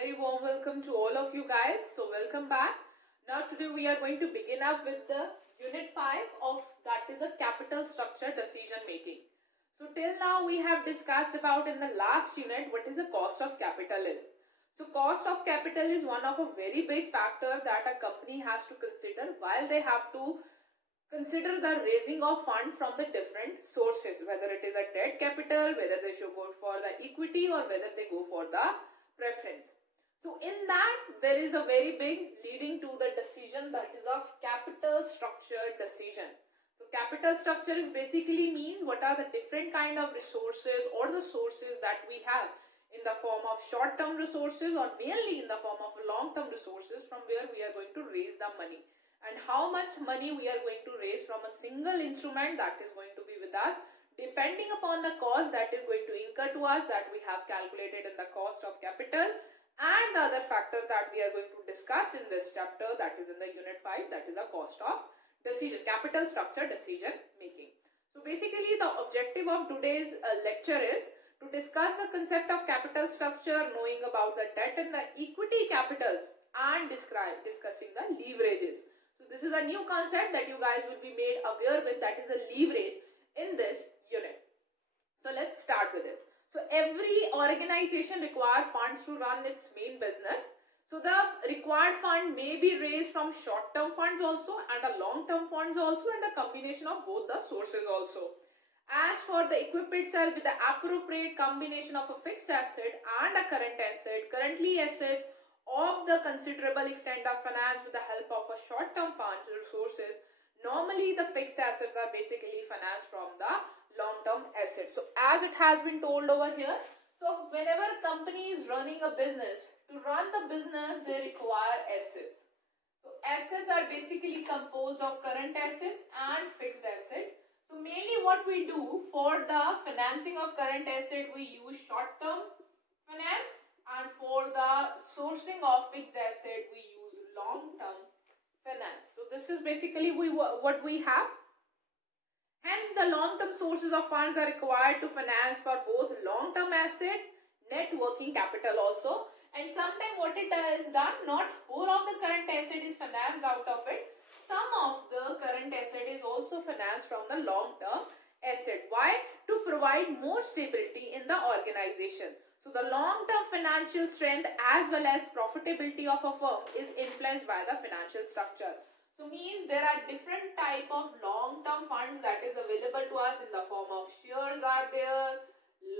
very warm welcome to all of you guys. So welcome back. Now today we are going to begin up with the unit 5 of that is a capital structure decision making. So till now we have discussed about in the last unit what is the cost of capital is. So cost of capital is one of a very big factor that a company has to consider while they have to consider the raising of fund from the different sources, whether it is a debt capital, whether they should go for the equity or whether they go for the preference. So in that there is a very big leading to the decision that is of capital structure decision. So capital structure is basically means what are the different kind of resources or the sources that we have in the form of short term resources or mainly in the form of long term resources from where we are going to raise the money, and how much money we are going to raise from a single instrument that is going to be with us depending upon the cost that is going to incur to us that we have calculated in the cost of capital, and the other factor that we are going to discuss in this chapter that is in the unit 5, that is the cost of decision, capital structure decision making. So basically the objective of today's lecture is to discuss the concept of capital structure, knowing about the debt and the equity capital, and discussing the leverages. So this is a new concept that you guys will be made aware with, that is a leverage in this unit. So let's start with it. So every organization requires funds to run its main business. So the required fund may be raised from short-term funds also and a long-term funds also, and a combination of both the sources also. As for the equipment itself, with the appropriate combination of a fixed asset and a current asset, currently assets of the considerable extent are financed with the help of a short-term funds resources. Normally the fixed assets are basically financed from the long-term assets. So as it has been told over here, so whenever a company is running a business, to run the business they require assets. So assets are basically composed of current assets and fixed assets. So mainly what we do for the financing of current asset, we use short-term finance, and for the sourcing of fixed asset we use long-term finance. So this is basically what we have. Hence the long-term sources of funds are required to finance for both long-term assets, net working capital also, and sometimes what it is done, not whole of the current asset is financed out of it, some of the current asset is also financed from the long-term asset. Why? To provide more stability in the organization. So the long-term financial strength as well as profitability of a firm is influenced by the financial structure. So means there are different type of long-term funds that is available to us in the form of shares are there,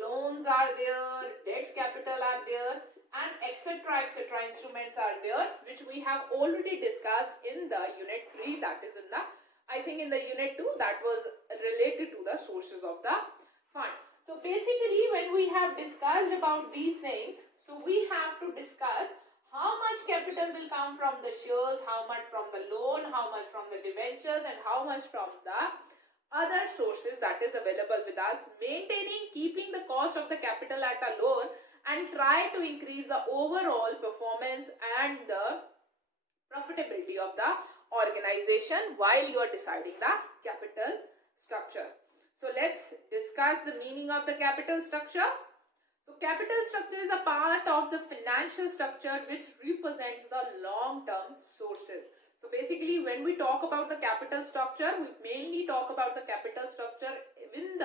loans are there, debts capital are there, and etc instruments are there, which we have already discussed in the unit 3, that is in the, I think in the unit 2, that was related to the sources of the fund. So basically when we have discussed about these things, so we have to discuss how much capital will come from the shares, how much from the loan, how much from the debentures, and how much from the other sources that is available with us, keeping the cost of the capital at a lower, and try to increase the overall performance and the profitability of the organization while you are deciding the capital structure. So let's discuss the meaning of the capital structure. So capital structure is a part of the financial structure which represents the long-term sources. So basically when we talk about the capital structure, we mainly talk about the capital structure in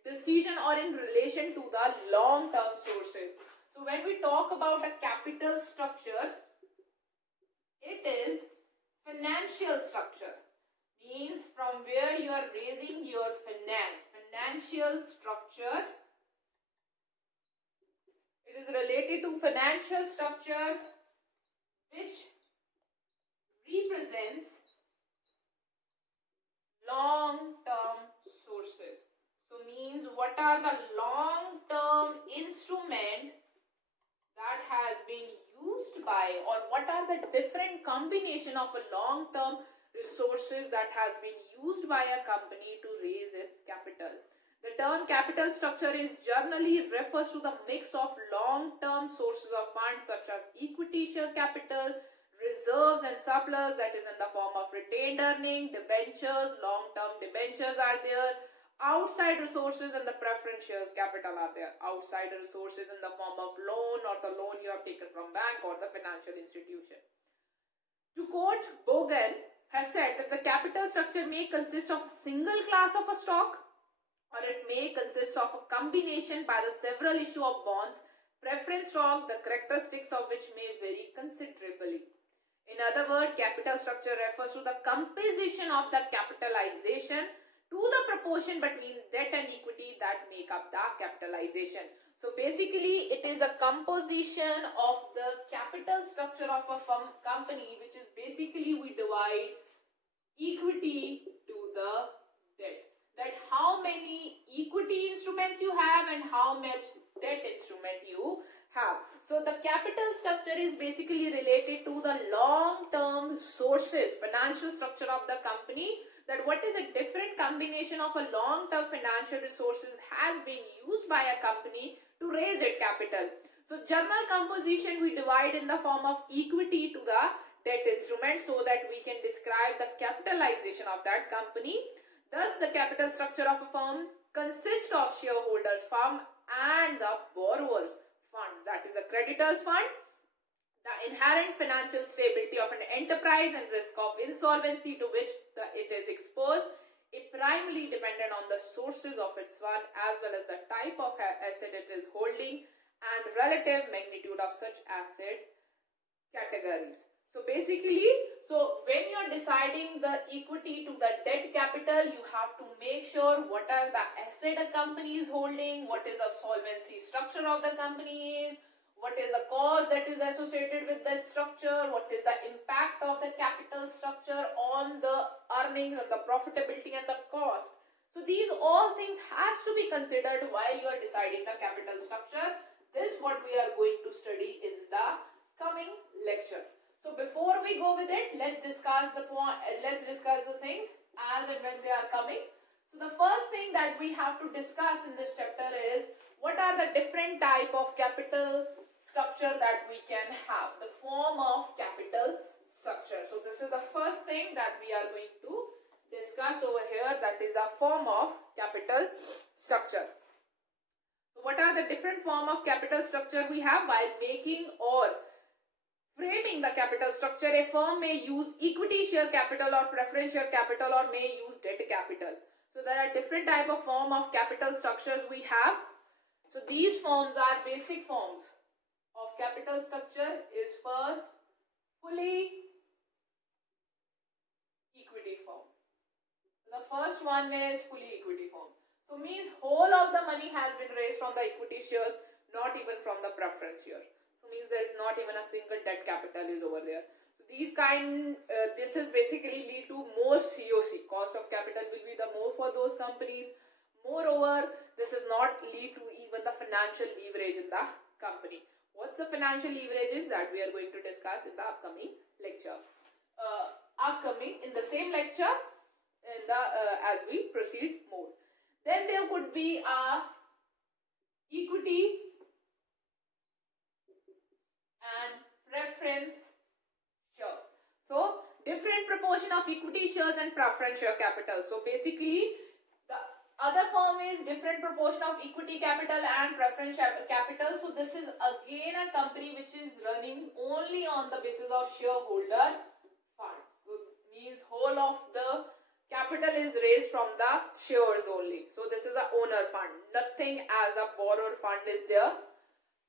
decision or in relation to the long-term sources. So when we talk about a capital structure, it is financial structure. Means from where you are raising your financial structure. It is related to financial structure which represents long-term sources. So means what are the long-term instrument that has been used by, or what are the different combination of a long-term resources that has been used by a company to raise its capital. The term capital structure is generally refers to the mix of long-term sources of funds such as equity share capital, reserves and surplus, that is in the form of retained earning, debentures, long-term debentures are there, Outside resources and the preference shares capital are there. Outside resources in the form of loan or the loan you have taken from bank or the financial institution. To quote Bogan has said that the capital structure may consist of a single class of a stock, or it may consist of a combination by the several issue of bonds, preference stock, the characteristics of which may vary considerably. In other words, capital structure refers to the composition of the capitalization to the proportion between debt and equity that make up the capitalization. So basically it is a composition of the capital structure of a company, which is basically we divide equity to the debt. That how many equity instruments you have and how much debt instrument you have. So the capital structure is basically related to the long-term sources, financial structure of the company, that what is a different combination of a long-term financial resources has been used by a company to raise its capital. So general composition we divide in the form of equity to the debt instrument so that we can describe the capitalization of that company. Thus, the capital structure of a firm consists of shareholders' fund and the borrowers' fund, that is a creditors' fund. The inherent financial stability of an enterprise and risk of insolvency to which it is exposed is primarily dependent on the sources of its fund as well as the type of asset it is holding and relative magnitude of such assets categories. So basically, when you're deciding the equity to the debt capital, you have to make sure what are the asset a company is holding, what is the solvency structure of the company is, what is the cost that is associated with the structure, what is the impact of the capital structure on the earnings and the profitability and the cost. So these all things has to be considered while you are deciding the capital structure. This is what we are going to study in the coming lecture. So before we go with it, let's discuss the things as and when they are coming. So the first thing that we have to discuss in this chapter is what are the different type of capital structure that we can have, the form of capital structure. So this is the first thing that we are going to discuss over here, that is a form of capital structure. So what are the different form of capital structure we have? While making or framing the capital structure, a firm may use equity share capital or preference share capital or may use debt capital. So there are different type of form of capital structures we have. So these forms are basic forms of capital structure. Is first fully equity form. The first one is fully equity form. So means whole of the money has been raised from the equity shares, not even from the preference share. So means there is not even a single debt capital is over there. So these this is basically lead to more COC, cost of capital will be the more for those companies. Moreover, this is not lead to even the financial leverage in the company. What's the financial leverages that we are going to discuss in the upcoming lecture? In the same lecture, as we proceed more. Then there could be a equity and preference share. So different proportion of equity shares and preference share capital. So basically the other form is different proportion of equity capital and preference capital. So this is again a company which is running only on the basis of shareholder funds. So means whole of the capital is raised from the shares only. So this is a owner fund. Nothing as a borrower fund is there.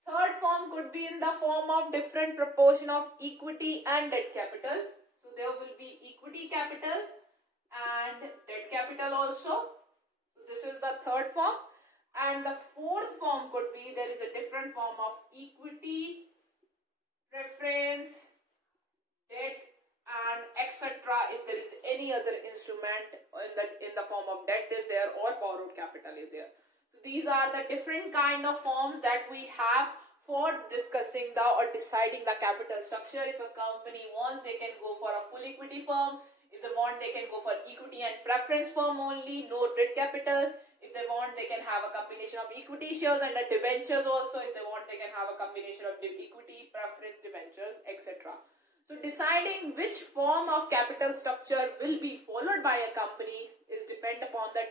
Third form could be in the form of different proportion of equity and debt capital. So there will be equity capital and debt capital also. So this is the third form. And the fourth form could be there is a different form of equity, preference, debt, and etc. If there is any other instrument in the form of debt is there or borrowed capital is there. So these are the different kind of forms that we have for discussing the or deciding the capital structure. If a company wants, they can go for a full equity firm. If they want, they can go for equity and preference firm only, no debt capital. If they want, they can have a combination of equity shares and debentures also. If they want, they can have a combination of equity, preference, debentures, etc. So deciding which form of capital structure will be followed by a company is depend upon the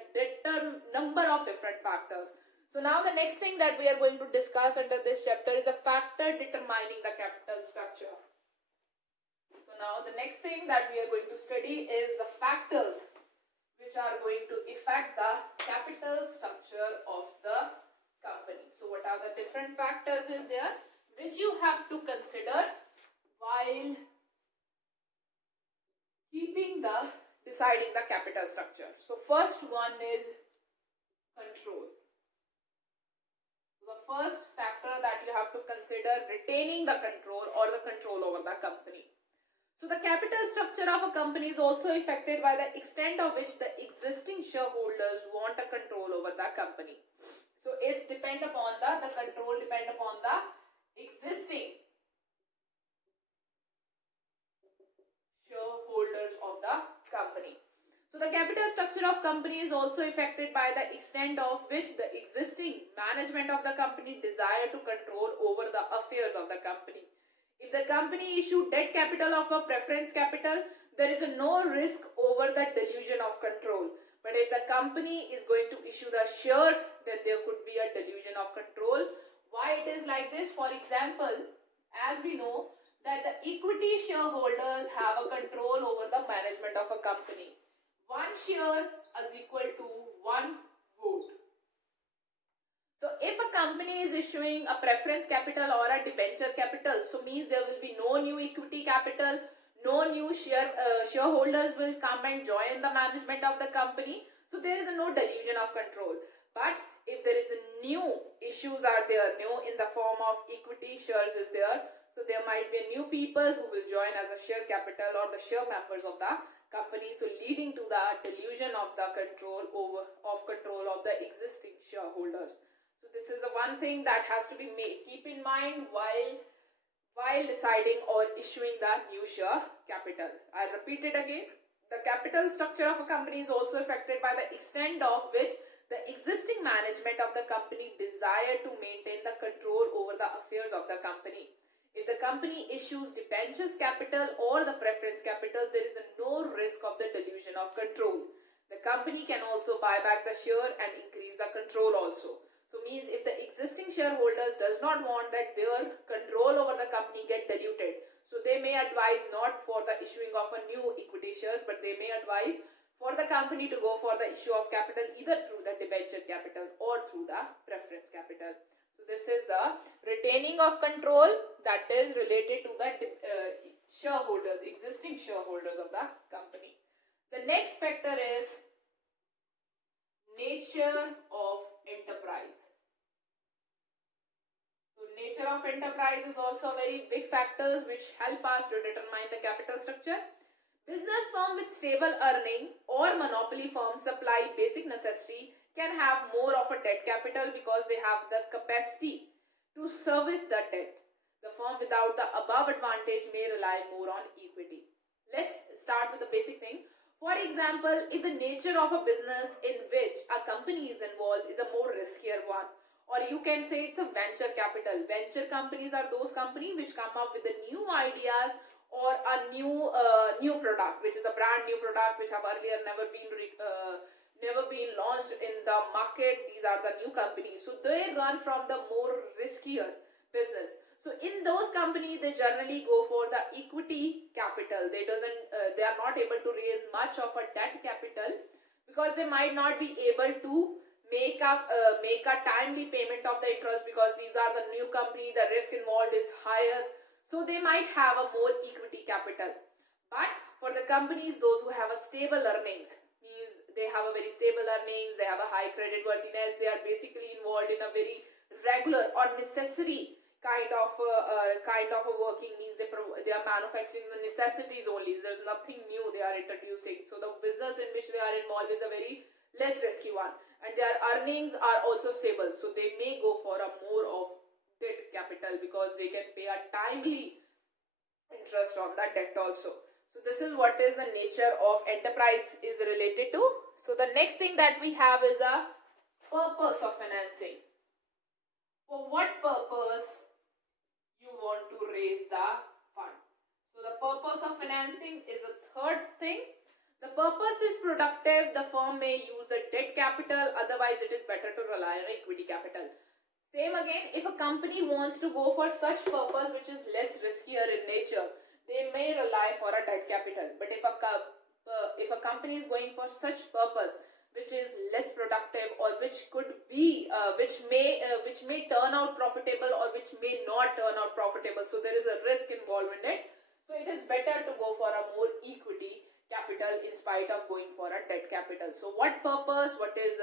number of different factors. So now the next thing that we are going to discuss under this chapter is a factor determining the capital structure. So now the next thing that we are going to study is the factors which are going to affect the capital structure of the company. So what are the different factors is there which you have to consider while deciding the capital structure. So first one is control. The first factor that you have to consider, retaining the control or the control over the company. So the capital structure of a company is also affected by the extent of which the existing shareholders want a control over the company. So it's depend upon the control depend upon the existing shareholders of the company. So the capital structure of company is also affected by the extent of which the existing management of the company desire to control over the affairs of the company. If the company issue debt capital of a preference capital, there is no risk over the delusion of control. But if the company is going to issue the shares, then there could be a delusion of control. Why it is like this? For example, as we know that the equity shareholders have a control over the management of a company. One share is equal to one vote. So if a company is issuing a preference capital or a debenture capital, so means there will be no new equity capital, no new shareholders will come and join the management of the company. So there is no delusion of control. But if there is a new issues are there, new in the form of equity shares is there, so there might be new people who will join as a share capital or the share members of the company, so leading to the delusion of the control of the existing shareholders. So this is the one thing that has to be keep in mind while deciding or issuing the new share capital. I repeat it again. The capital structure of a company is also affected by the extent of which the existing management of the company desire to maintain the control over the affairs of the company. If the company issues debentures capital or the preference capital, there is no risk of the delusion of control. The company can also buy back the share and increase the control also. So means if the existing shareholders does not want that their control over the company get diluted, so they may advise not for the issuing of a new equity shares, but they may advise for the company to go for the issue of capital either through the debenture capital or through the preference capital. So this is the retaining of control that is related to the shareholders, existing shareholders of the company. The next factor is nature of enterprise. So nature of enterprise is also a very big factors which help us to determine the capital structure. Business firm with stable earning or monopoly firms supply basic necessity can have more of a debt capital because they have the capacity to service the debt. The firm without the above advantage may rely more on equity. Let's start with the basic thing. For example, if the nature of a business in which a company is involved is a more riskier one, or you can say it's a venture capital. Venture companies are those companies which come up with the new ideas or a new product, which is a brand new product which have earlier never been launched in the market. These are the new companies, so they run from the more riskier business. So in those companies, they generally go for the equity capital. They are not able to raise much of a debt capital because they might not be able to make a timely payment of the interest, because these are the new company, the risk involved is higher, so they might have a more equity capital. But for the companies, those who have a stable earnings, means they have a very stable earnings, they have a high credit worthiness, they are basically involved in a very regular or necessary kind of a working, means they are manufacturing the necessities only. There's nothing new they are introducing. So the business in which they are involved is a very less risky one, and their earnings are also stable, so they may go for a more of debt capital because they can pay a timely interest on that debt also. So this is what is the nature of enterprise is related to. So the next thing that we have is a purpose of financing. For what purpose you want to raise the fund? So the purpose of financing is a third thing. The purpose is productive. The firm may use the debt capital, otherwise it is better to rely on equity capital. Same again, if a company wants to go for such purpose which is less riskier in nature, they may rely for a debt capital. But if a company is going for such purpose which is less productive, or which could be which may turn out profitable, or which may not turn out profitable, so there is a risk involved in it, so it is better to go for a more equity capital in spite of going for a debt capital. So what purpose, what is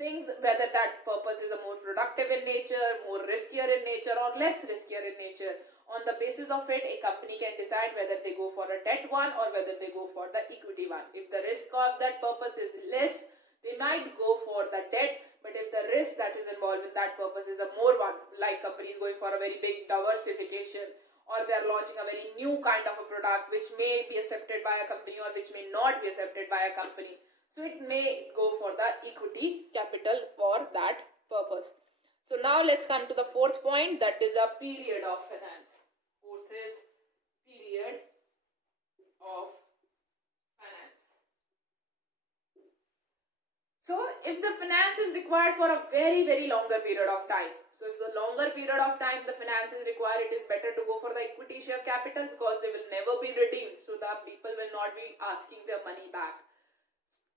things, whether that purpose is a more productive in nature, more riskier in nature, or less riskier in nature. On the basis of it, a company can decide whether they go for a debt one or whether they go for the equity one. If the risk of that purpose is less, they might go for the debt, but if the risk that is involved in that purpose is a more one, like companies going for a very big diversification, or they are launching a very new kind of a product which may be accepted by a company or which may not be accepted by a company, so it may go for the equity capital for that purpose. So now let's come to the fourth point, that is a period of finance. Fourth is period of finance. So if the finance is required for a very longer period of time, so if the longer period of time the finance is required, it is better to go for the equity share capital, because they will never be redeemed, so the people will not be asking their money back.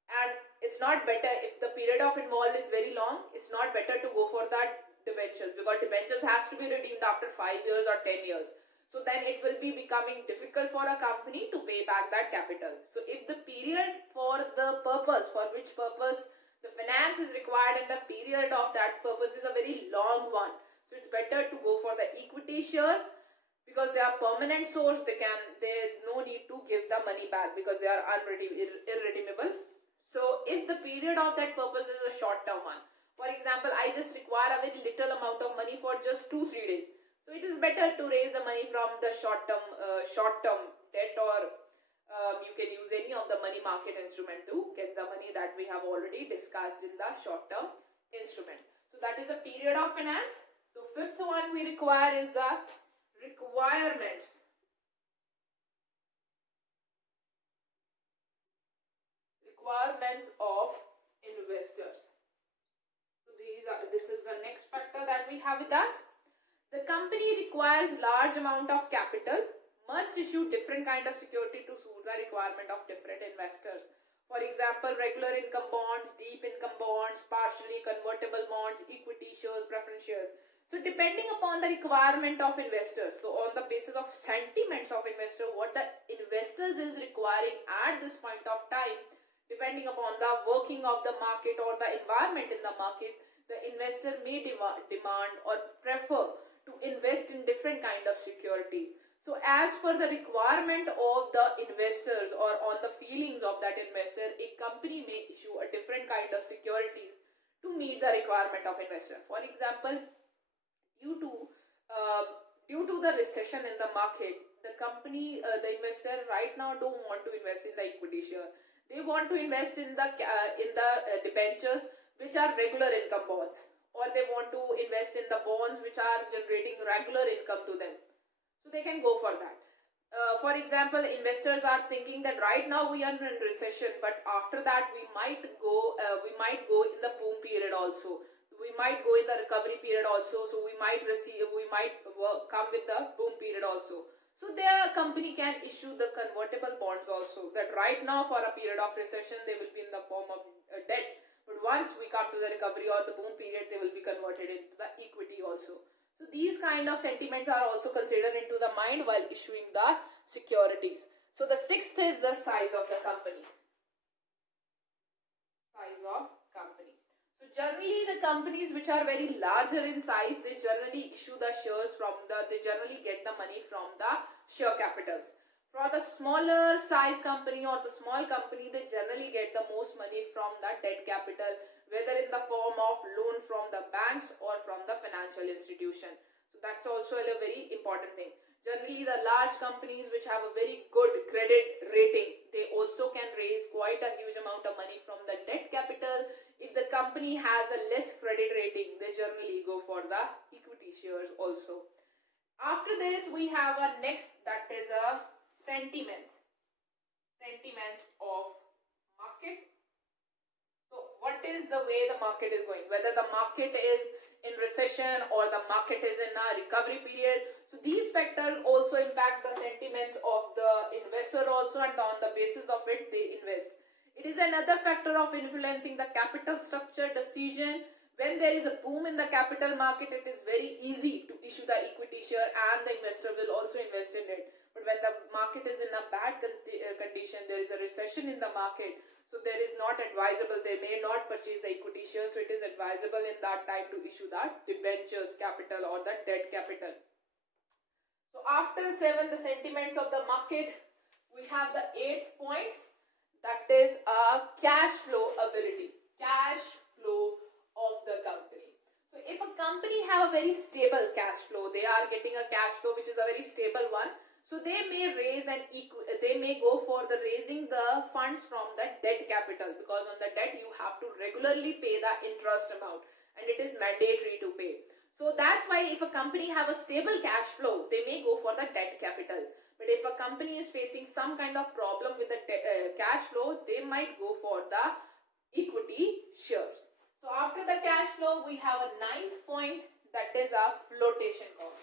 And it's not better, if the period of involved is very long, it's not better to go for that debentures, because debentures has to be redeemed after 5 years or 10 years. So then it will be becoming difficult for a company to pay back that capital. So if the period for the purpose, for which purpose the finance is required, and the period of that purpose is a very long one, so it's better to go for the equity shares, because they are permanent source. There is no need to give the money back because they are irredeemable. So if the period of that purpose is a short term one, for example, I just require a very little amount of money for just 2-3 days, so it is better to raise the money from the short term debt, or you can use any of the money market instrument to get the money that we have already discussed in the short term instrument. So that is a period of finance. So fifth one we require is the requirements of investors. So this is the next factor that we have with us. The company requires large amount of capital, must issue different kind of security to suit the requirement of different investors. For example, regular income bonds, deep income bonds, partially convertible bonds, equity shares, preference shares. So depending upon the requirement of investors, so on the basis of sentiments of investor, what the investors is requiring at this point of time, depending upon the working of the market or the environment in the market, the investor may demand or prefer to invest in different kind of security. So as per the requirement of the investors, or on the feelings of that investor, a company may issue a different kind of securities to meet the requirement of investor. For example, due to the recession in the market, the investor right now don't want to invest in the equity share. They want to invest in the debentures which are regular income bonds, or they want to invest in the bonds which are generating regular income to them. So they can go for that. For example, investors are thinking that right now we are in recession, but after that we might go in the boom period also. We might go in the recovery period also. So we might come with the boom period also. So their company can issue the convertible bonds also, that right now for a period of recession they will be in the form of debt, but once we come to the recovery or the boom period, they will be converted into the equity also. So these kind of sentiments are also considered into the mind while issuing the securities. So the sixth is the size of the company. Size of company. So generally the companies which are very larger in size, they generally issue the shares they generally get the money from the share capitals. For the smaller size company or the small company, they generally get the most money from the debt capital, whether in the form of loan from the banks or from the financial institution. So that's also a very important thing. Generally, the large companies which have a very good credit rating, they also can raise quite a huge amount of money from the debt capital. If the company has a less credit rating, they generally go for the equity shares also. After this, we have a next, that is a sentiments of market. So what is the way the market is going, whether the market is in recession or the market is in a recovery period. So these factors also impact the sentiments of the investor also, and on the basis of it they invest. It is another factor of influencing the capital structure decision. When there is a boom in the capital market, it is very easy to issue the equity share and the investor will also invest in it. But when the market is in a bad condition, there is a recession in the market, so there is not advisable, they may not purchase the equity shares, so it is advisable in that time to issue that debentures capital or the debt capital. So after 7, the sentiments of the market, we have the 8th point, that is cash flow ability, cash flow of the company. So if a company have a very stable cash flow, they are getting a cash flow which is a very stable one, so they may raise they may go for the raising the funds from the debt capital, because on the debt you have to regularly pay the interest amount and it is mandatory to pay. So that's why if a company have a stable cash flow, they may go for the debt capital. But if a company is facing some kind of problem with the cash flow, they might go for the equity shares. So after the cash flow, we have a 9th point, that is a flotation cost.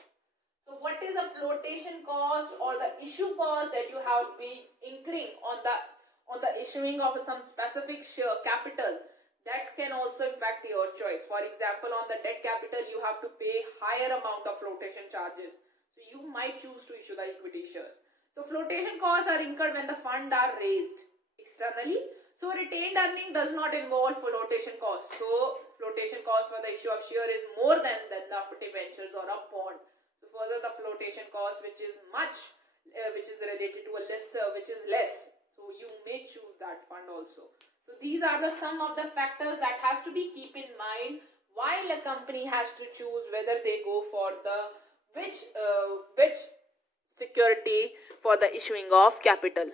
So what is a flotation cost, or the issue cost that you have been incurring on the issuing of some specific share capital? That can also affect your choice. For example, on the debt capital, you have to pay higher amount of flotation charges. So you might choose to issue the equity shares. So flotation costs are incurred when the funds are raised externally. So retained earning does not involve flotation costs. So flotation cost for the issue of share is more than the debentures or a bond. So further, the flotation cost which is related to a lesser, which is less. So you may choose that fund also. So these are the some of the factors that has to be keep in mind while a company has to choose whether they go for the which security for the issuing of capital.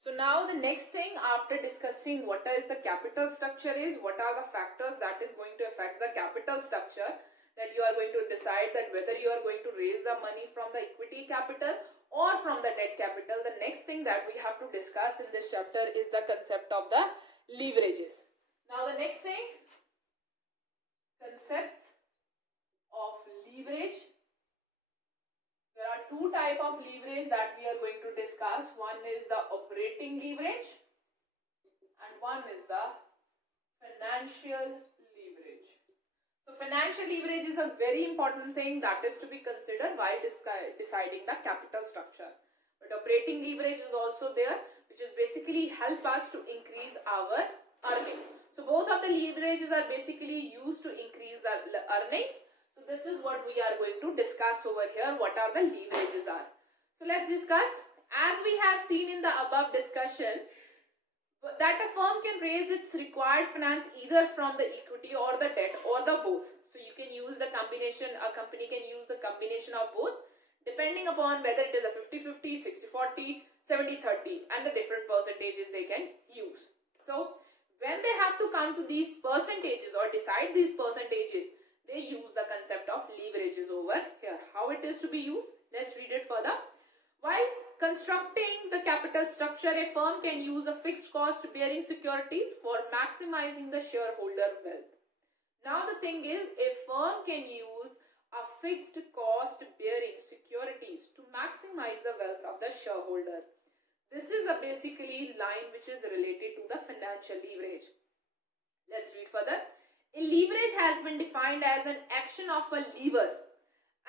So now the next thing, after discussing what is the capital structure is, what are the factors that is going to affect the capital structure, that you are going to decide that whether you are going to raise the money from the equity capital or from the debt capital. The next thing that we have to discuss in this chapter is the concept of the leverages. Now the next thing, concepts of leverage. There are two types of leverage that we are going to discuss. One is the operating leverage and one is the financial leverage. So financial leverage is a very important thing that is to be considered while deciding the capital structure. But operating leverage is also there, which is basically help us to increase our earnings. So both of the leverages are basically used to increase the earnings. So this is what we are going to discuss over here, what are the leverages are. So let's discuss. As we have seen in the above discussion, that a firm can raise its required finance either from the equity or the debt or the both. So you can use the combination, a company can use the combination of both depending upon whether it is a 50-50, 60-40, 70-30 and the different percentages they can use. So when they have to come to these percentages or decide these percentages, they use the concept of leverages over here. How it is to be used? Let's read it further. While constructing the capital structure, a firm can use a fixed cost bearing securities for maximizing the shareholder wealth. Now the thing is, a firm can use a fixed cost bearing securities to maximize the wealth of the shareholder. This is a basically line which is related to the financial leverage. Let's read further. A leverage has been defined as an action of a lever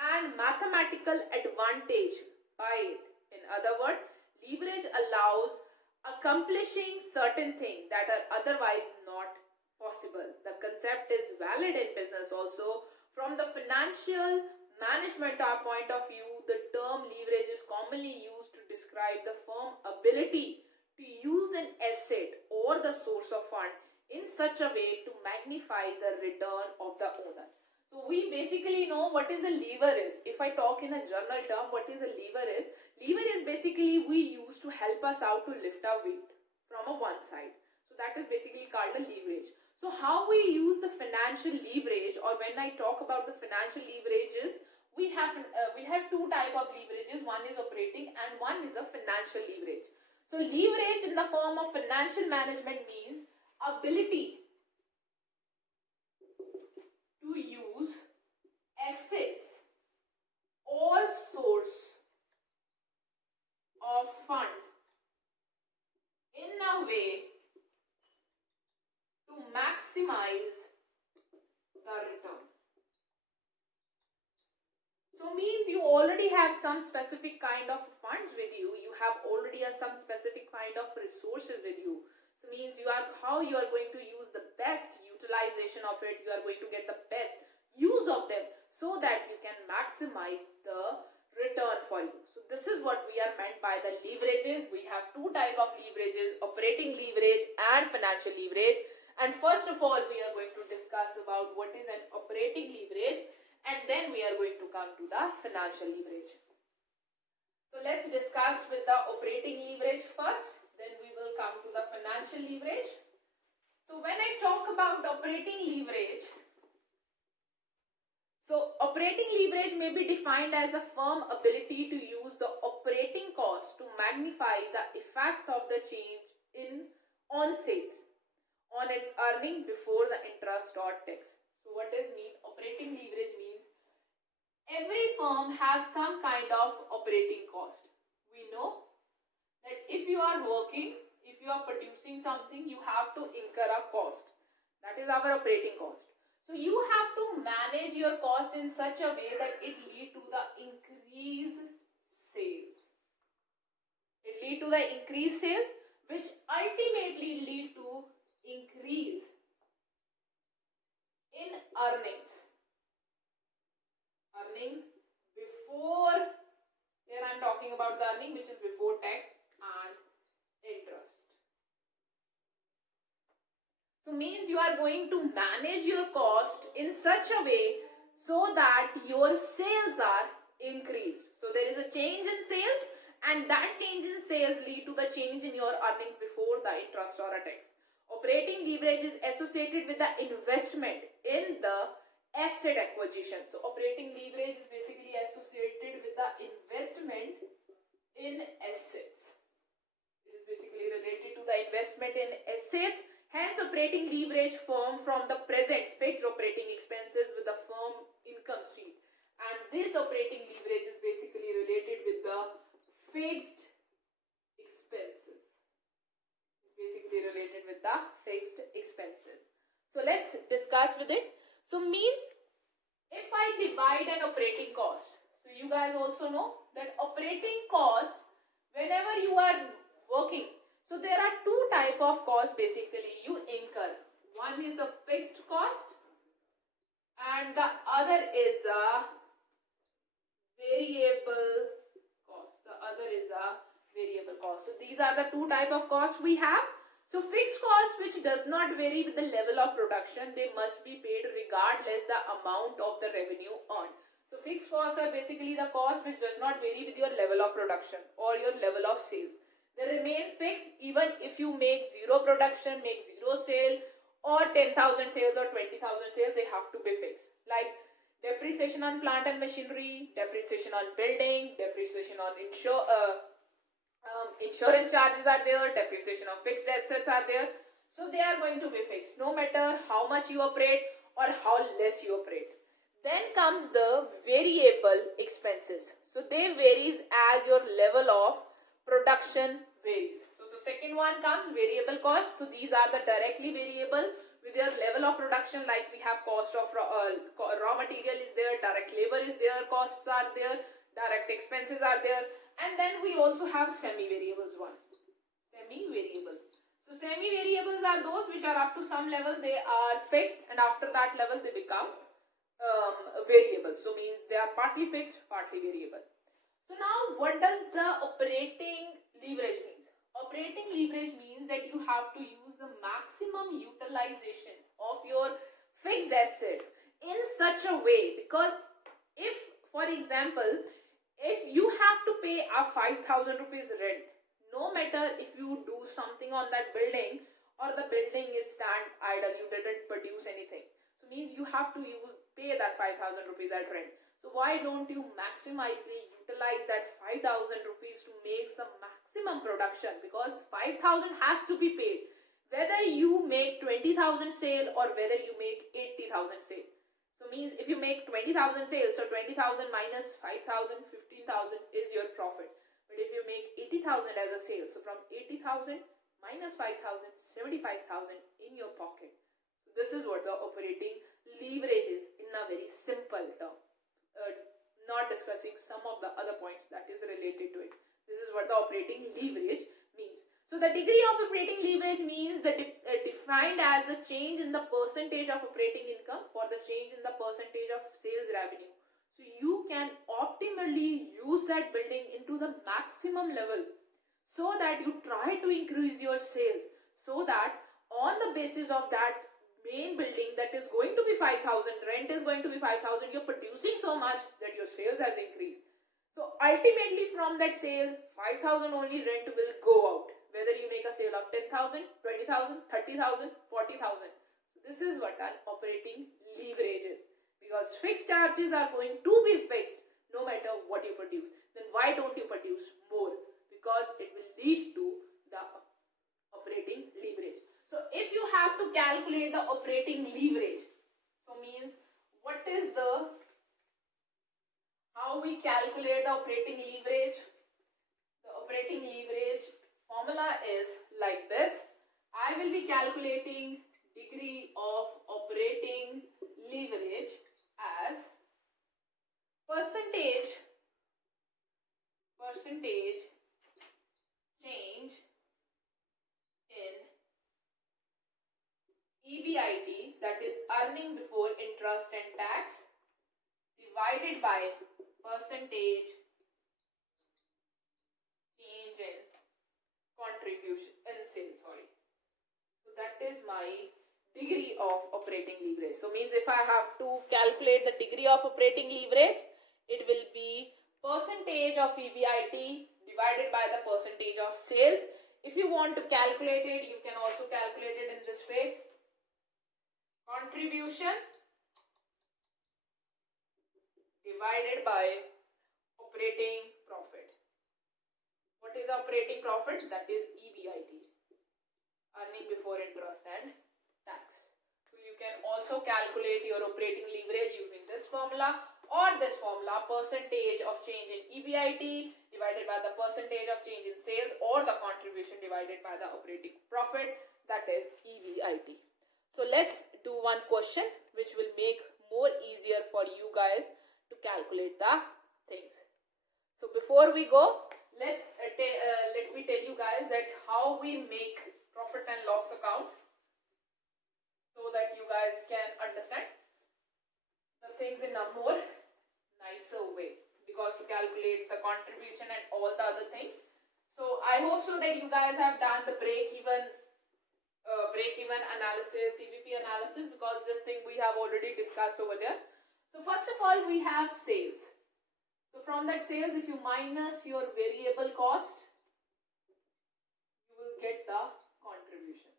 and mathematical advantage by it. In other words, leverage allows accomplishing certain things that are otherwise not possible. The concept is valid in business also. From the financial management point of view, the term leverage is commonly used to describe the firm's ability to use an asset or the source of fund in such a way to magnify the return of the owner. So we basically know what is a lever is. If I talk in a general term, what is a lever is? Lever is basically we use to help us out to lift our weight from a one side. So that is basically called a leverage. So how we use the financial leverage, or when I talk about the financial leverages, we we have two type of leverages. One is operating and one is a financial leverage. So leverage in the form of financial management means ability to use assets or source of fund in a way to maximize the return. So means you already have some specific kind of funds with you. You have already some specific kind of resources with you. So means how you are going to use the best utilization of it. You are going to get the best use of them so that you can maximize the return for you. So this is what we are meant by the leverages. We have two type of leverages: operating leverage and financial leverage. And first of all, we are going to discuss about what is an operating leverage, and then we are going to come to the financial leverage. So let's discuss with the operating leverage first, then we will come to the financial leverage. So when I talk about operating leverage, so operating leverage may be defined as a firm ability to use the operating cost to magnify the effect of the change on sales on its earning before the interest or tax. So what does mean? Operating leverage means every firm has some kind of operating cost. We know that if you are working, if you are producing something, you have to incur a cost. That is our operating cost. So you have to manage your cost in such a way that it lead to the increased sales. It lead to the increased sales, which ultimately lead to increase in earnings. Earnings before, here I am talking about the earning which is before tax and interest. So means you are going to manage your cost in such a way so that your sales are increased. So there is a change in sales, and that change in sales lead to the change in your earnings before the interest or a tax. Operating leverage is associated with the investment in the asset acquisition. So operating leverage is basically associated with the investment in assets. It is basically related to the investment in assets. Hence, operating leverage firm from the present fixed operating expenses with the firm income stream. And this operating leverage is basically related with the fixed expenses. It's basically related with the fixed expenses. So let's discuss with it. So means if I divide an operating cost, so you guys also know that operating cost, whenever you are working, so there are two type of costs basically you incur. One is the fixed cost and the other is a variable cost. The other is a variable cost. So these are the two type of costs we have. So fixed cost which does not vary with the level of production, they must be paid regardless the amount of the revenue earned. So fixed costs are basically the cost which does not vary with your level of production or your level of sales. They remain fixed even if you make zero production, make zero sale, or 10,000 sales or 20,000 sales, they have to be fixed. Like depreciation on plant and machinery, depreciation on building, depreciation on insurance charges are there, depreciation of fixed assets are there. So they are going to be fixed no matter how much you operate or how less you operate. Then comes the variable expenses. So they varies as your level of production varies. So second one comes variable costs. So these are the directly variable with your level of production, like we have cost of raw material is there, direct labor is there, costs are there, direct expenses are there, and then we also have semi-variables one. Semi-variables. So semi-variables are those which are up to some level they are fixed, and after that level they become variable. So means they are partly fixed, partly variable. So now what does the operating leverage mean? Operating leverage means that you have to use the maximum utilization of your fixed assets in such a way, because if, for example, if you have to pay a 5,000 rupees rent, no matter if you do something on that building or the building is stand idle, you didn't produce anything. So means you have to pay that 5,000 rupees at rent. So why don't you maximizely utilize that 5,000 rupees to make some maximum production, because 5,000 has to be paid whether you make 20,000 sale or whether you make 80,000 sale. So means if you make 20,000 sales, so 20,000 minus 5,000, 15,000 is your profit. But if you make 80,000 as a sale, so from 80,000 minus 5,000, 75,000 in your pocket. So this is what the operating leverage is in a very simple term. Not discussing some of the other points that is related to it. This is what the operating leverage means. So the degree of operating leverage means defined as the change in the percentage of operating income for the change in the percentage of sales revenue. So you can optimally use that building into the maximum level so that you try to increase your sales, so that on the basis of that main building that is going to be 5,000, rent is going to be 5,000, you're producing so much that your sales has increased. So ultimately from that sales, 5,000 only rent will go out, whether you make a sale of 10,000, 20,000, 30,000, 40,000. So this is what an operating leverage is, because fixed charges are going to be fixed no matter what you produce. Then why don't you produce more? Because it will lead to the operating leverage. So if you have to calculate the operating leverage, so means what is the, how we calculate the operating leverage? The operating leverage formula is like this. I will be calculating degree of operating leverage as percentage change in EBIT, that is earning before interest and tax, divided by percentage change in contribution in sales. So that is my degree of operating leverage. So means if I have to calculate the degree of operating leverage, it will be percentage of EBIT divided by the percentage of sales. If you want to calculate it, you can also calculate it in this way. Contribution divided by operating profit. What is operating profit? That is EBIT, earning before interest and tax. So you can also calculate your operating leverage using this formula or this formula, percentage of change in EBIT divided by the percentage of change in sales, or the contribution divided by the operating profit, that is EBIT. So let's do one question which will make more easier for you guys to calculate the things. So before we go, let me tell you guys that how we make profit and loss account, so that you guys can understand the things in a more nicer way, because to calculate the contribution and all the other things. So I hope so that you guys have done the break-even analysis, CVP analysis, because this thing we have already discussed over there. So first of all, we have sales. So from that sales, if you minus your variable cost, you will get the contribution.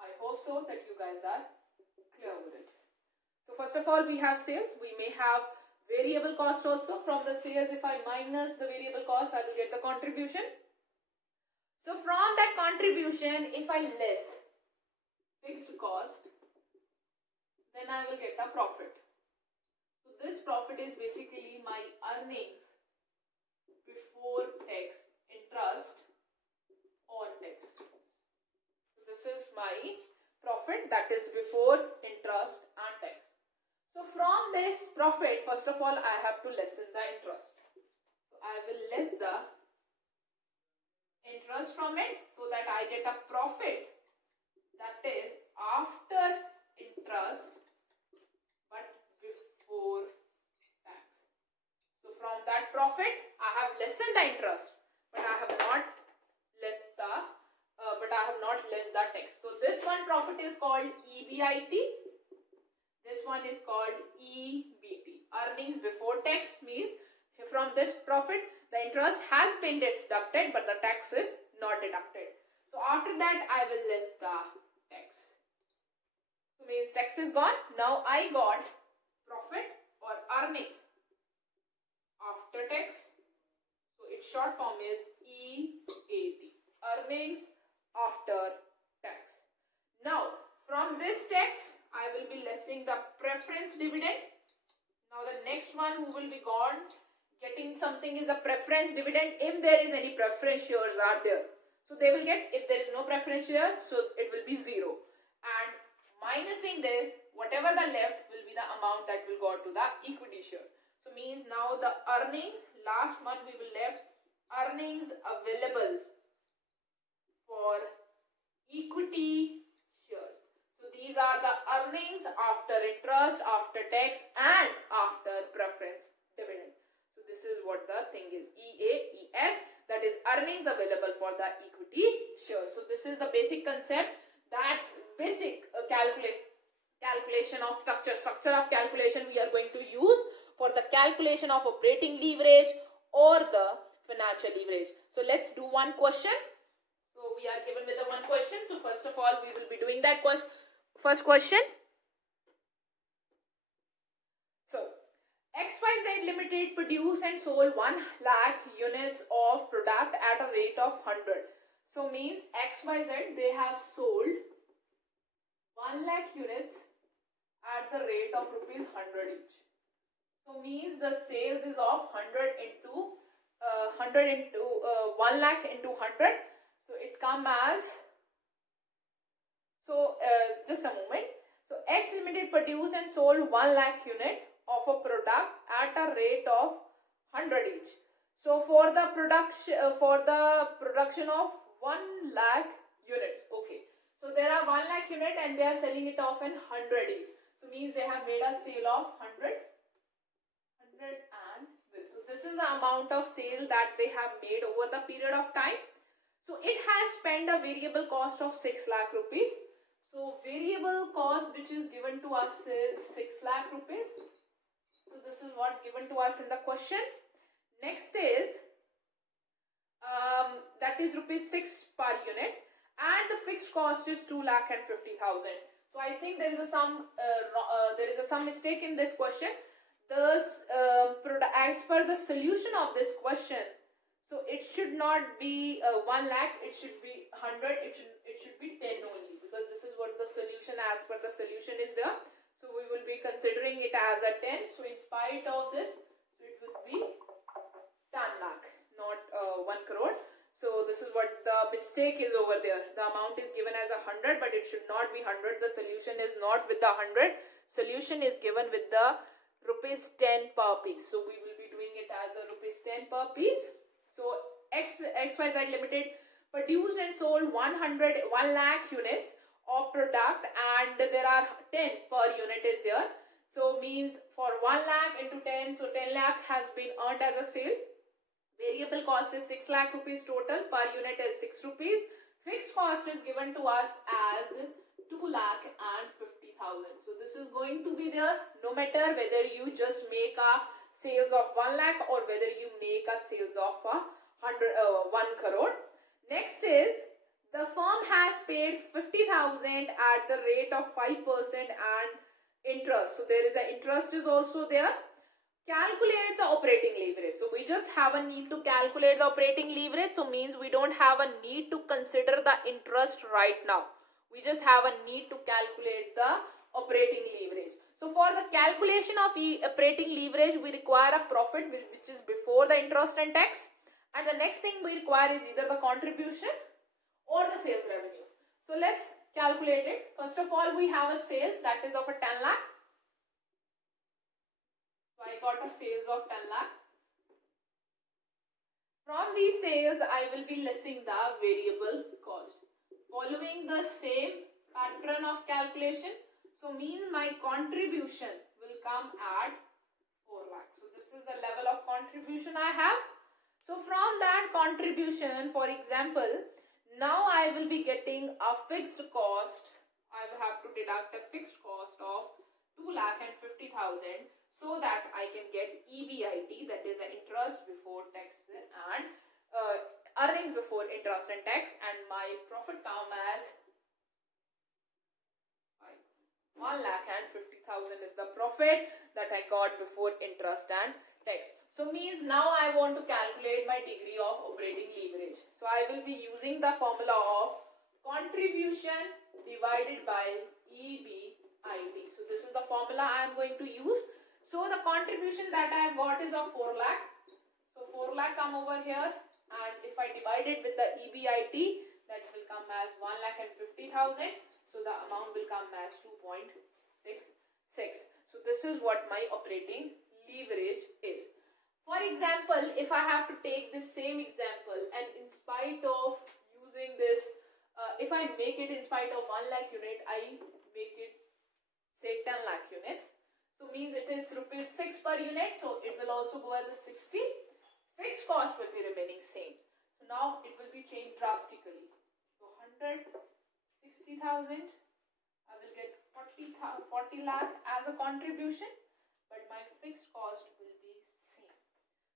I hope so that you guys are clear with it. So first of all, we have sales. We may have variable cost also. From the sales, if I minus the variable cost, I will get the contribution. So from that contribution, if I less fixed cost, then I will get the profit. So this profit is basically my earnings before tax, interest on tax. So this is my profit, that is before interest and tax. So from this profit, first of all, I have to lessen the interest. So I will less the interest from it, so that I get a profit that is after interest but before tax. So from that profit, I have lessened the interest, but I have not less the tax. So this one profit is called EBIT. This one is called EBT. Earnings before tax means from this profit, the interest has been deducted, but the tax is not deducted. So after that, I will less the tax. So means tax is gone. Now I got profit or earnings after tax. So its short form is EAT, earnings after tax. Now from this tax I will be lessing the preference dividend. Now the next one who will be gone getting something is a preference dividend if there is any preference shares are there. So they will get, if there is no preference share, so it will be 0. And minusing this, whatever the left will be the amount that will go to the equity share. So means now the earnings, last one we will left earnings available for equity shares. So these are the earnings after interest, after tax and after preference dividend. So this is what the thing is, EAES, that is earnings available for the equity shares. So this is the basic concept, that basic calculation of structure of calculation we are going to use for the calculation of operating leverage or the financial leverage. So let's do one question. So we are given with the one question. So first of all we will be doing that first question. So XYZ Limited produced and sold 1 lakh units of product at a rate of 100. So means XYZ, they have sold 1 lakh units at the rate of rupees 100 each. So means the sales is of 100 into 1 lakh into 100. So it come as, so just a moment. So X Limited produced and sold 1 lakh unit of a product at a rate of 100 each. So for the production of 1 lakh units, okay. So there are 1 lakh unit and they are selling it off in 100 each. So means they have made a sale of 100 and this. So this is the amount of sale that they have made over the period of time. So it has spent a variable cost of 6 lakh rupees. So variable cost which is given to us is 6 lakh rupees. So this is what given to us in the question. Next is that is rupees 6 per unit and the fixed cost is 2,50,000. So I think there is some mistake in this question. As per the solution of this question, so it should not be 1 lakh, it should be 100, it should be 10 only, because this is what the solution, as per the solution is there. So we will be considering it as a 10. So in spite of this, so it would be 10 lakh, not 1 crore. So this is what the mistake is over there. The amount is given as 100, but it should not be 100. The solution is not with the 100. Solution is given with the rupees 10 per piece. So we will be doing it as a rupees 10 per piece. So XYZ Limited produced and sold 1 lakh units of product and there are 10 per unit is there. So means for 1 lakh into 10, so 10 lakh has been earned as a sale. Variable cost is 6 lakh rupees total, per unit is 6 rupees. Fixed cost is given to us as 2,50,000. So this is going to be there no matter whether you just make a sales of 1 lakh or whether you make a sales of 1 crore. Next is the firm has paid 50,000 at the rate of 5% and interest. So there is an interest is also there. Calculate the operating leverage. So we just have a need to calculate the operating leverage. So means we don't have a need to consider the interest right now. We just have a need to calculate the operating leverage. So for the calculation of operating leverage, we require a profit which is before the interest and tax. And the next thing we require is either the contribution or the sales revenue. So let's calculate it. First of all, we have a sales that is of a 10 lakh. So I got a sales of 10 lakh. From these sales, I will be lessing the variable cost. Following the same pattern of calculation, so means my contribution will come at 4 lakh. So this is the level of contribution I have. So from that contribution, for example, now I will be getting a fixed cost. I will have to deduct a fixed cost of 2,50,000 so that I can get EBIT, that is the interest before tax and earnings before interest and tax, and my profit come as 5. 1,50,000 is the profit that I got before interest and tax. So means now I want to calculate my degree of operating leverage. So I will be using the formula of contribution divided by EBIT. So this is the formula I am going to use. So the contribution that I have got is of 4 lakh. So 4 lakh come over here, and if I divide it with the EBIT, that will come as 1,50,000. So the amount will come as 2.66. So this is what my operating leverage is. For example, if I have to take this same example, and in spite of using this, if I make it in spite of 1 lakh unit, I make it say 10 lakh units. So means it is rupees 6 per unit. So it will also go as a 60. Fixed cost will be remaining same. So now it will be changed drastically. So 160,000. I will get 40 lakh as a contribution, but my fixed cost will be same.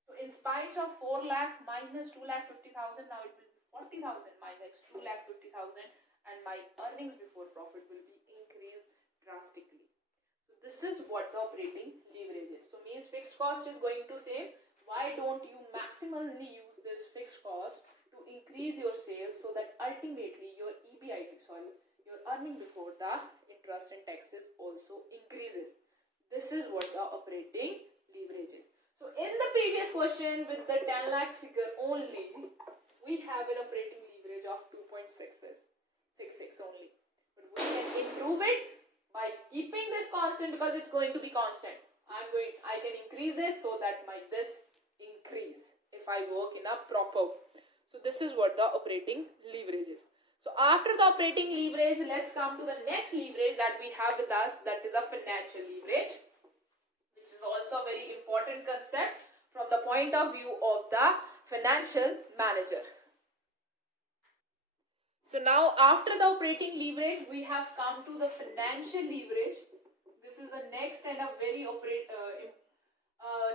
So in spite of 4 lakh minus 2,50,000, now it will be 40,000 minus 2,50,000, and my earnings before profit will be increased drastically. So this is what the operating leverage is. So means fixed cost is going to save. Why don't you maximally use this fixed cost to increase your sales so that ultimately your EBIT, your earning before the interest and taxes also increases. This is what the operating leverage is. So in the previous question with the 10 lakh figure only, we have an operating leverage of 2.66 only. But we can improve it by keeping this constant, because it's going to be constant. I can increase this so that my this increase if I work in a proper. So this is what the operating leverage is. So after the operating leverage, let's come to the next leverage that we have with us, that is a financial leverage, which is also a very important concept from the point of view of the financial manager. So now after the operating leverage, we have come to the financial leverage. This is the next and a very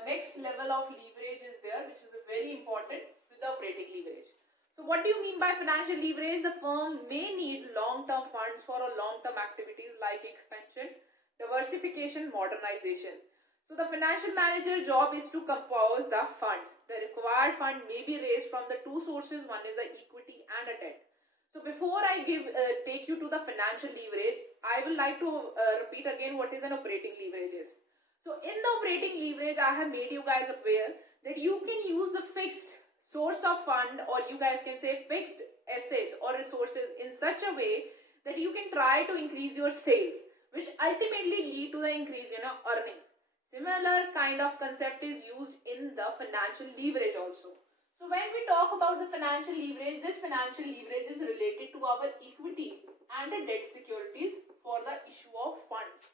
next level of leverage is there, which is very important with the operating leverage. So what do you mean by financial leverage? The firm may need long-term funds for long-term activities like expansion, diversification, modernization. So the financial manager job is to compose the funds. The required fund may be raised from the two sources. One is the equity and a debt. So before I take you to the financial leverage, I will like to repeat again what is an operating leverage is. So in the operating leverage, I have made you guys aware that you can use the fixed source of fund, or you guys can say fixed assets or resources, in such a way that you can try to increase your sales, which ultimately lead to the increase in your earnings. Similar kind of concept is used in the financial leverage also. So when we talk about the financial leverage, this financial leverage is related to our equity and the debt securities for the issue of funds.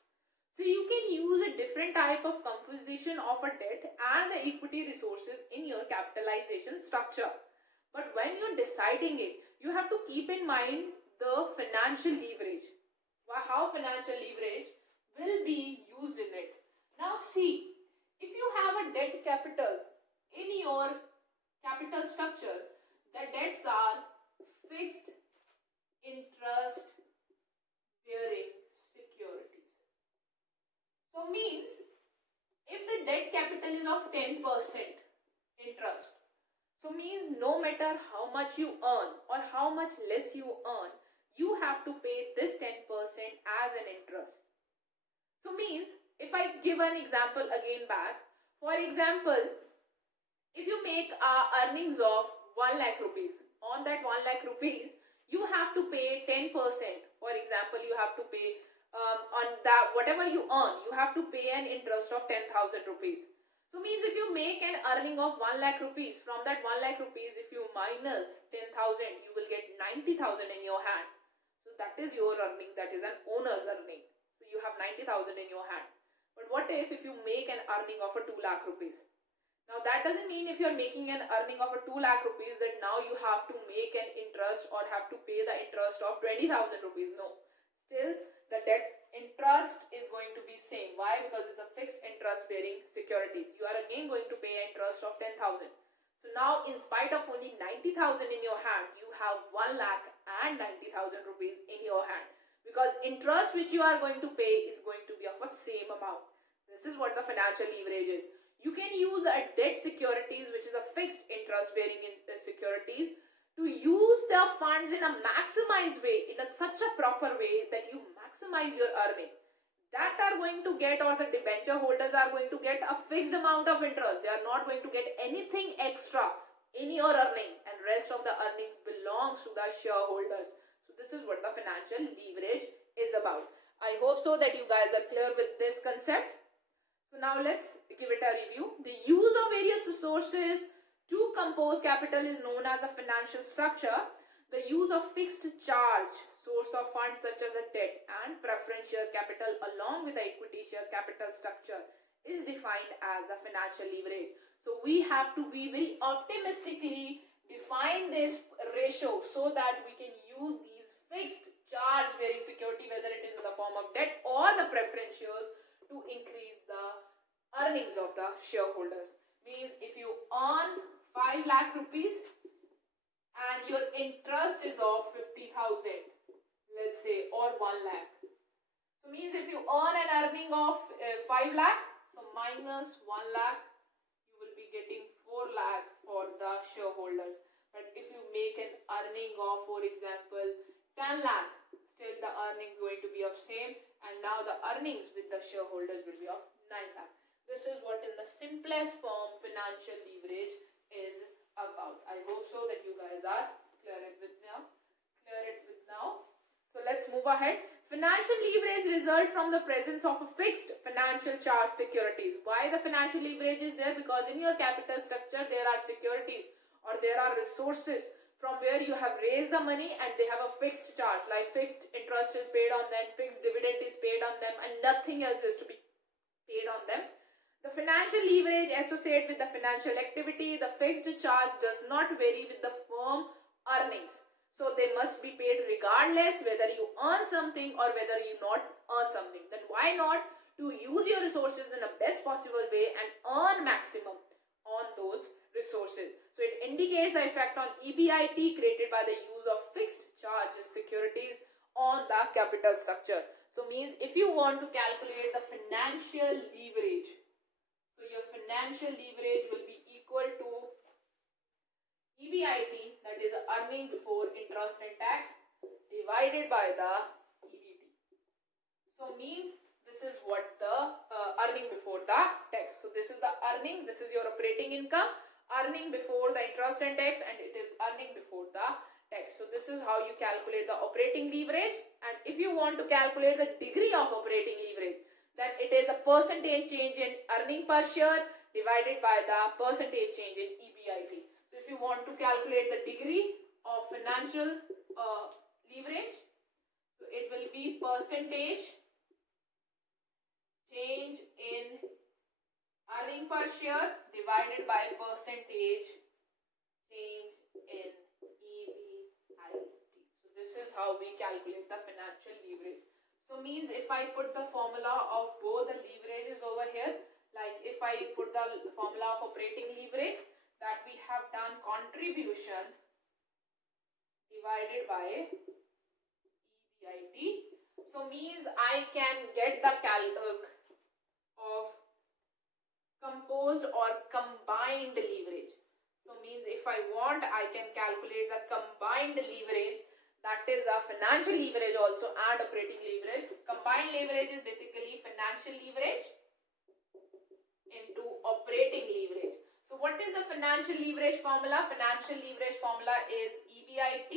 So you can use a different type of composition of a debt and the equity resources in your capitalization structure. But when you're deciding it, you have to keep in mind the financial leverage. How financial leverage will be used in it. Now see, if you have a debt capital in your capital structure, the debts are fixed interest bearing securities. So means if the debt capital is of 10% interest, so means no matter how much you earn or how much less you earn, you have to pay this 10% as an interest. So means if I give an example again back, for example, if you make earnings of 1 lakh rupees, on that 1 lakh rupees, you have to pay 10%. For example, you have to pay on that whatever you earn, you have to pay an interest of 10,000 rupees. So means if you make an earning of 1 lakh rupees, from that 1 lakh rupees, if you minus 10,000, you will get 90,000 in your hand. So that is your earning, that is an owner's earning. So you have 90,000 in your hand. But what if you make an earning of a 2 lakh rupees? Now that doesn't mean if you're making an earning of a 2 lakh rupees that now you have to make an interest or have to pay the interest of 20,000 rupees. No. Still the debt interest is going to be same. Why? Because it's a fixed interest bearing securities. You are again going to pay an interest of 10,000. So now in spite of only 90,000 in your hand, you have 1 lakh and 90,000 rupees in your hand, because interest which you are going to pay is going to be of a same amount. This is what the financial leverage is. You can use a debt securities, which is a fixed interest bearing securities, to use the funds in a maximized way, in such a proper way that you maximize your earning. That are going to get, or the debenture holders are going to get, a fixed amount of interest. They are not going to get anything extra in your earning, and rest of the earnings belongs to the shareholders. So this is what the financial leverage is about. I hope so that you guys are clear with this concept. So now let's give it a review. The use of various resources to compose capital is known as a financial structure. The use of fixed charge source of funds such as a debt and preference share capital along with the equity share capital structure is defined as a financial leverage. So we have to be very optimistically define this ratio so that we can use these fixed charge bearing security, whether it is in the form of debt or the preference shares, to increase the earnings of the shareholders. Means if you earn 5 lakh rupees and your interest is of 50,000, let's say, or 1 lakh. So means if you earn an earning of 5 lakh, so minus 1 lakh, you will be getting 4 lakh for the shareholders. But if you make an earning of, for example, 10 lakh, still the earnings going to be of same, and now the earnings with the shareholders will be of 9 lakh. This is what in the simplest form financial leverage is about. I hope so that you guys are clear it with now. So let's move ahead. Financial leverage result from the presence of a fixed financial charge securities. Why the financial leverage is there? Because in your capital structure there are securities or there are resources from where you have raised the money and they have a fixed charge, like fixed interest is paid on them, fixed dividend is paid on them, and nothing else is to be paid on them. The financial leverage associated with the financial activity, the fixed charge does not vary with the firm earnings. So they must be paid regardless whether you earn something or whether you not earn something. Then why not to use your resources in the best possible way and earn maximum on those resources. So it indicates the effect on EBIT created by the use of fixed charge securities on the capital structure. So means if you want to calculate the financial leverage, so your financial leverage will be equal to EBIT, that is earning before interest and tax, divided by the EBT. So means this is what the earning before the tax. So this is the earning, this is your operating income, earning before the interest and tax, and it is earning before the tax. So this is how you calculate the operating leverage. And if you want to calculate the degree of operating leverage, then it is a percentage change in earning per share divided by the percentage change in EBIT. So if you want to calculate the degree of financial leverage, so it will be percentage change in earning per share divided by percentage change in EBIT. So this is how we calculate the financial leverage. So means if I put the formula of both the leverages over here, like if I put the formula of operating leverage, that we have done contribution divided by EBIT. So means I can get the calc of composed or combined leverage. So means if I want, I can calculate the combined leverage, that is a financial leverage also and operating leverage. Combined leverage is basically financial leverage into operating leverage. So what is the financial leverage formula? Financial leverage formula is EBIT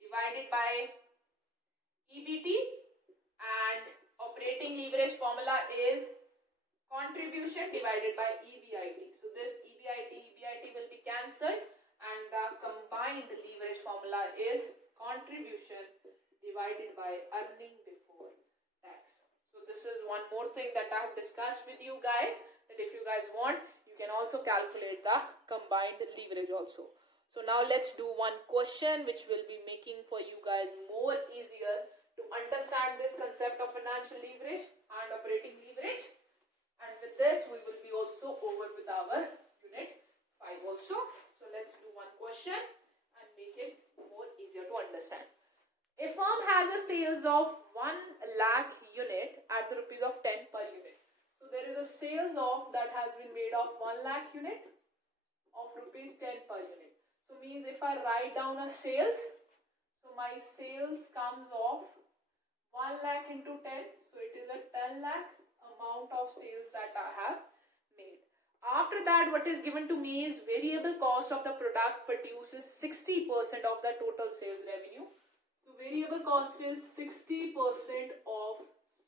divided by EBT, and operating leverage formula is contribution divided by EBIT. So this EBIT will be cancelled, and the combined leverage formula is contribution divided by earning before tax. So this is one more thing that I have discussed with you guys, that if you guys want, you can also calculate the combined leverage also. So now let's do one question which will be making for you guys more easier to understand this concept of financial leverage and operating leverage. And with this we will be also over with our unit 5 also. So let's do one question and make it more easier to understand. A firm has a sales sales of 1 lakh unit at the rupees of 10 per unit. So there is a sales of that has been made of 1 lakh unit of rupees 10 per unit. So means if I write down a sales, so my sales comes of 1 lakh into 10. So it is a 10 lakh amount of sales that I have made. After that, what is given to me is variable cost of the product produces 60% of the total sales revenue. So variable cost is 60% of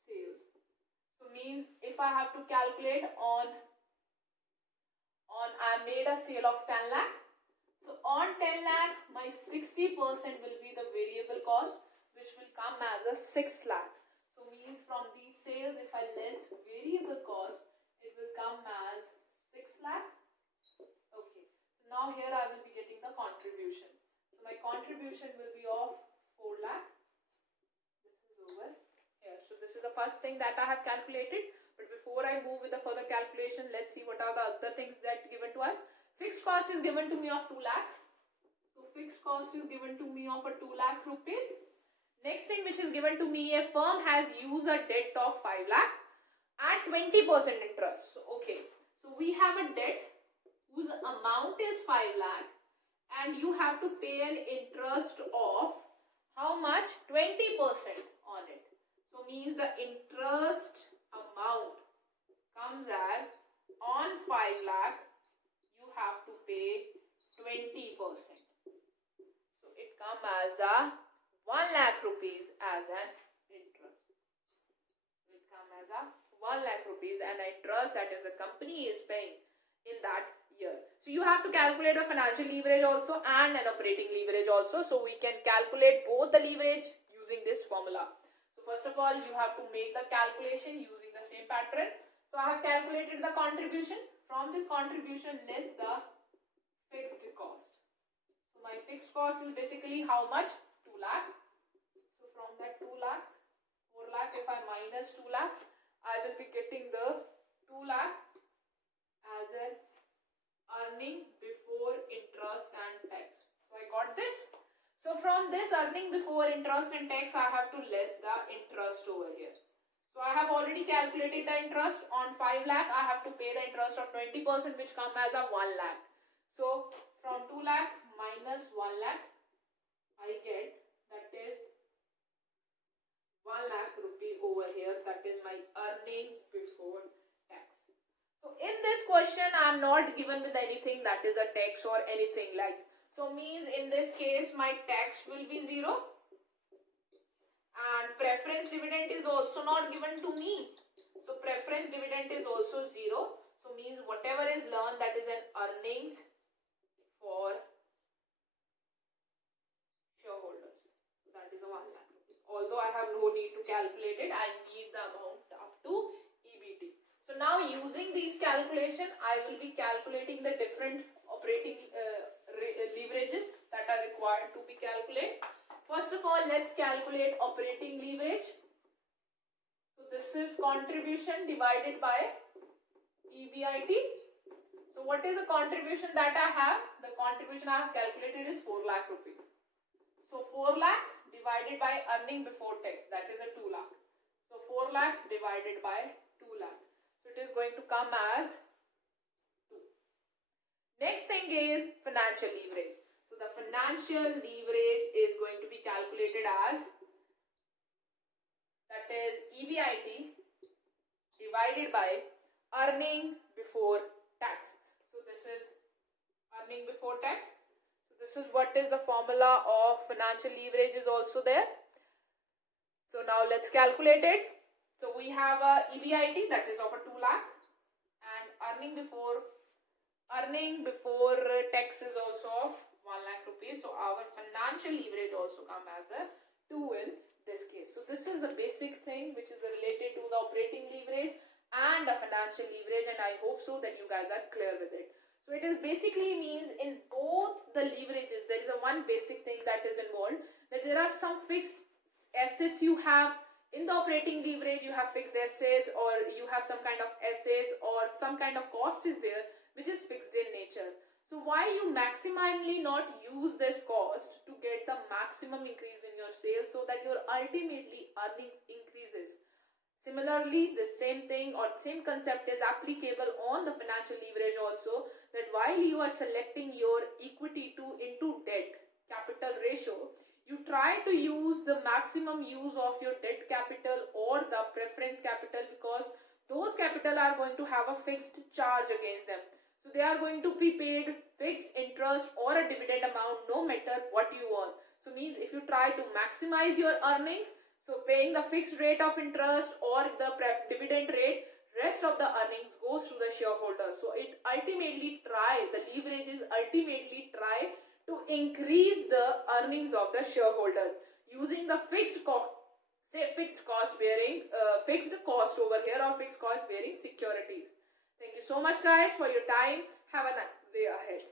sales. So means if I have to calculate on I made a sale of 10 lakh. So on 10 lakh, my 60% will be the variable cost, which will come as a 6 lakh. So means from these sales, if I less variable cost, it will come as 6 lakh. Okay. So now here I will be getting the contribution. So my contribution will be of 4 lakh. This is over here. So this is the first thing that I have calculated. But before I move with the further calculation, let's see what are the other things that given to us. Fixed cost is given to me of 2 lakh. So fixed cost is given to me of a 2 lakh rupees. Next thing which is given to me, a firm has used a debt of 5 lakh at 20% interest. So okay, so we have a debt whose amount is 5 lakh and you have to pay an interest of how much? 20% on it. So means the interest amount comes as on 5 lakh you have to pay 20%. So it comes as a 1 lakh rupees as an interest. It comes as a 1 lakh rupees and interest that is the company is paying in that year. So you have to calculate the financial leverage also and an operating leverage also. So we can calculate both the leverage using this formula. So first of all, you have to make the calculation using the same pattern. So I have calculated the contribution. From this contribution less the fixed cost. So my fixed cost is basically how much? 2 lakh. So from that 2 lakh, 4 lakh, if I minus 2 lakh, I will be getting the 2 lakh as an earning before interest and tax. So I got this. So from this earning before interest and tax, I have to less the interest over here. So I have already calculated the interest on 5 lakh. I have to pay the interest of 20% which come as a 1 lakh. So from 2 lakh minus 1 lakh, I get that is 1 lakh rupee over here. That is my earnings before tax. So in this question, I am not given with anything that is a tax or anything like. So means in this case, my tax will be 0. And preference dividend is also not given to me. So preference dividend is also 0. So means whatever is learned, that is an earnings for shareholders. That is a 1 lakh rupees. Although I have no need to calculate it, I need the amount up to EBT. So now using these calculation, I will be calculating the different operating leverages that are required to be calculated. First of all, let's calculate operating leverage. So this is contribution divided by EBIT. So what is the contribution that I have? The contribution I have calculated is 4 lakh rupees. So 4 lakh divided by earning before tax, that is a 2 lakh. So 4 lakh divided by 2 lakh. So it is going to come as 2. Next thing is financial leverage. So the financial leverage is going to be calculated as, that is EBIT divided by earning before tax. So this is earning before tax. So this is what is the formula of financial leverage is also there. So now let's calculate it. So we have a EBIT that is of a 2 lakh and earning before tax is also of 1 lakh rupees. So our financial leverage also come as a 2 in this case. So this is the basic thing which is related to the operating leverage and the financial leverage, and I hope so that you guys are clear with it. So it is basically means in both the leverages there is a one basic thing that is involved, that there are some fixed assets you have. In the operating leverage you have fixed assets, or you have some kind of assets, or some kind of cost is there which is fixed in nature. So why you maximally not use this cost to get the maximum increase in your sales so that your ultimately earnings increases. Similarly, the same thing or same concept is applicable on the financial leverage also, that while you are selecting your equity to into debt capital ratio, you try to use the maximum use of your debt capital or the preference capital, because those capital are going to have a fixed charge against them. So they are going to be paid fixed interest or a dividend amount no matter what you earn. So means if you try to maximize your earnings, so paying the fixed rate of interest or the dividend rate, rest of the earnings goes to the shareholder. So it ultimately the leverages ultimately try to increase the earnings of the shareholders using the fixed cost, say fixed cost bearing, fixed cost over here or fixed cost bearing securities. Thank you so much guys for your time. Have a nice day ahead.